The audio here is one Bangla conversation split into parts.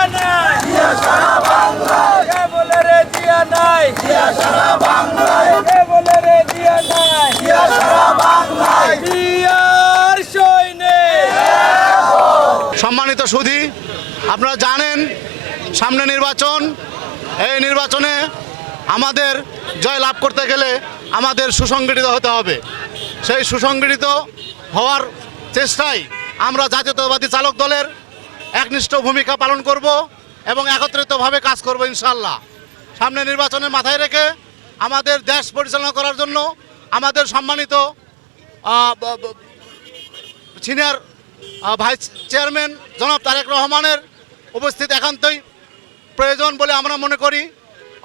জিয়া নাই, জিয়া সারা বাংলায়, কে বলে রে জিয়া নাই, জিয়া সারা বাংলায়, কে বলে রে জিয়া নাই, জিয়া সারা বাংলায়, জিয়ার সৈনিক। সম্মানিত সুধী, আপনারা জানেন সামনে নির্বাচন। এই নির্বাচনে আমাদের জয় লাভ করতে গেলে আমাদের সুসংগঠিত হতে হবে। সেই সুসংগঠিত হওয়ার চেষ্টায় আমরা জাতীয়তাবাদী চালক দলের একনিষ্ঠ ভূমিকা পালন করব এবং একত্রিতভাবে কাজ করব ইনশাআল্লাহ। সামনে নির্বাচনে মাথায় রেখে আমাদের দেশ পরিচালনা করার জন্য আমাদের সম্মানিত সিনিয়র ভাইস চেয়ারম্যান জনাব তারেক রহমানের উপস্থিত একান্তই প্রয়োজন বলে আমরা মনে করি।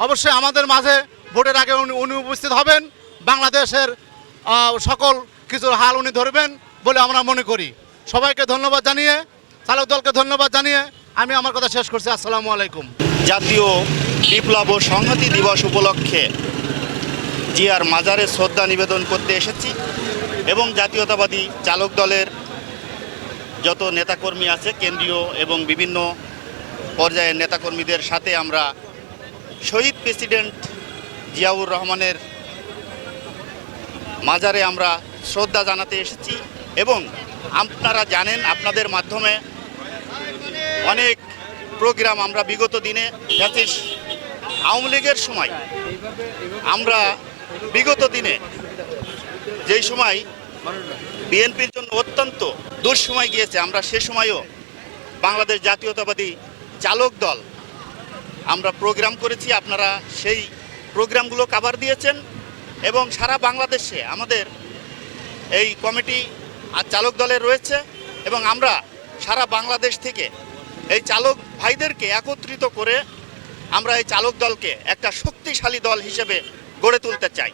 অবশ্যই আমাদের মাঝে ভোটের আগে উনি উপস্থিত হবেন, বাংলাদেশের সকল কিছুর হাল উনি ধরবেন বলে আমরা মনে করি। সবাইকে ধন্যবাদ জানিয়ে, চালক দলকে ধন্যবাদ জানিয়ে আমি আমার কথা শেষ করছি। আসসালামু আলাইকুম। জাতীয় বিপ্লব ও সংহতি দিবস উপলক্ষে জিয়ার মাজারে শ্রদ্ধা নিবেদন করতে এসেছি এবং জাতীয়তাবাদী চালক দলের যত নেতাকর্মী আছে কেন্দ্রীয় এবং বিভিন্ন পর্যায়ের নেতাকর্মীদের সাথে আমরা শহীদ প্রেসিডেন্ট জিয়াউর রহমানের মাজারে আমরা শ্রদ্ধা জানাতে এসেছি। এবং আপনারা জানেন, আপনাদের মাধ্যমে অনেক প্রোগ্রাম আমরা বিগত দিনে আওয়ামী লীগের সময় আমরা বিগত দিনে যেই সময় বিএনপির জন্য অত্যন্ত দুঃসময় গিয়েছে, আমরা সে সময়ও বাংলাদেশ জাতীয়তাবাদী চালক দল আমরা প্রোগ্রাম করেছি। আপনারা সেই প্রোগ্রামগুলো কভার দিয়েছেন এবং সারা বাংলাদেশে আমাদের এই কমিটি আর চালক দলের রয়েছে এবং আমরা সারা বাংলাদেশ থেকে এই চালক ভাইদেরকে একত্রিত করে আমরা এই চালক দলকে একটা শক্তিশালী দল হিসেবে গড়ে তুলতে চাই।